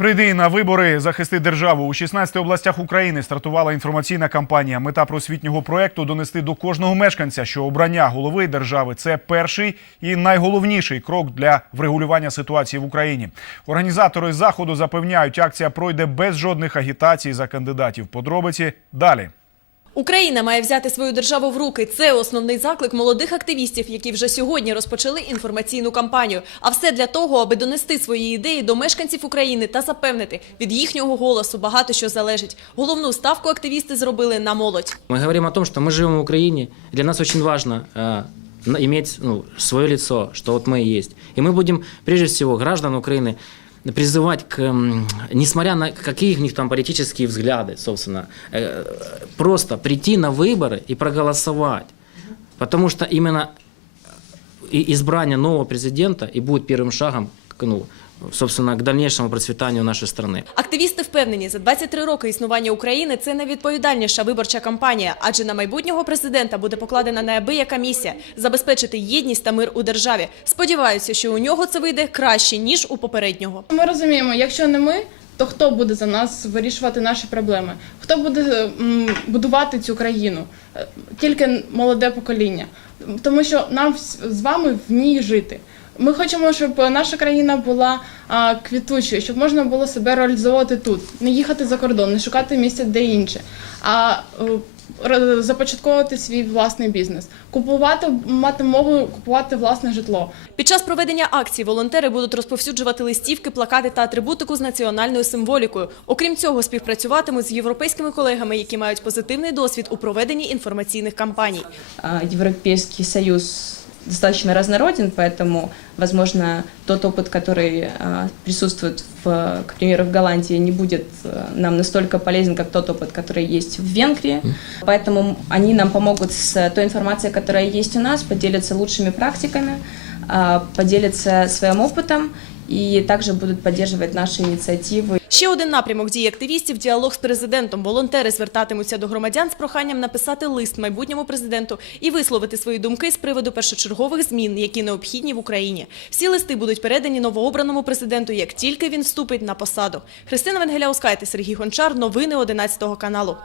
Прийди на вибори, захисти державу у 16 областях України. Стартувала інформаційна кампанія. Мета просвітнього проекту донести до кожного мешканця, що обрання голови держави це перший і найголовніший крок для врегулювання ситуації в Україні. Організатори заходу запевняють, акція пройде без жодних агітацій за кандидатів. Подробиці далі. Україна має взяти свою державу в руки. Це основний заклик молодих активістів, які вже сьогодні розпочали інформаційну кампанію. А все для того, аби донести свої ідеї до мешканців України та запевнити, від їхнього голосу багато що залежить. Головну ставку активісти зробили на молодь. Мы говорим о том, что мы живем в Украине. и Для нас очень важно э, на- иметь ну, свое лицо, что вот мы и есть. И мы будем, прежде всего, граждан Украины призывать к, м, несмотря на какие у них там политические взгляды, собственно, э, просто прийти на выборы и проголосовать. Потому что именно и избрание нового президента и будет первым шагом к, ну, собственно, к дальнейшему процветанию нашей страны. Активісти впевнені, за 23 роки існування України це найвідповідальніша виборча кампанія, адже на майбутнього президента буде покладена неабияка місія забезпечити єдність та мир у державі. Сподіваюся, що у нього це вийде краще ніж у попереднього. Ми розуміємо, якщо не ми, то хто буде за нас вирішувати наші проблеми? Хто буде будувати цю країну? Е, Тільки молоде покоління. Тому що нам з вами в ній жити. Ми хочемо, щоб наша країна була а, квітучою, щоб можна було себе реалізовувати тут, не їхати за кордон, не шукати місця де інше, а е, започатковувати свій власний бізнес, купувати, мати мову купувати власне житло. Під час проведення акції волонтери будуть розповсюджувати листівки, плакати та атрибутику з національною символікою. Окрім цього, співпрацюватимуть з європейськими колегами, які мають позитивний досвід у проведенні інформаційних кампаній. А, Европейский Союз достаточно разнороден, поэтому, возможно, тот опыт, который а, присутствует, в, к примеру, в Голландии, не будет а, нам настолько полезен, как тот опыт, который есть в Венгрии. Поэтому они нам помогут с той информацией, которая есть у нас, поделятся лучшими практиками, а, поделятся своим опытом и также будут поддерживать наши инициативы Ще один напрямок дій активістів діалог з президентом. Волонтери звертатимуться до громадян з проханням написати лист майбутньому президенту і висловити свої думки з приводу першочергових змін, які необхідні в Україні. Всі листи будуть передані новообраному президенту, як тільки він вступить на посаду. Христина Венгеляускайте, Сергій Гончар. Новини 11 каналу.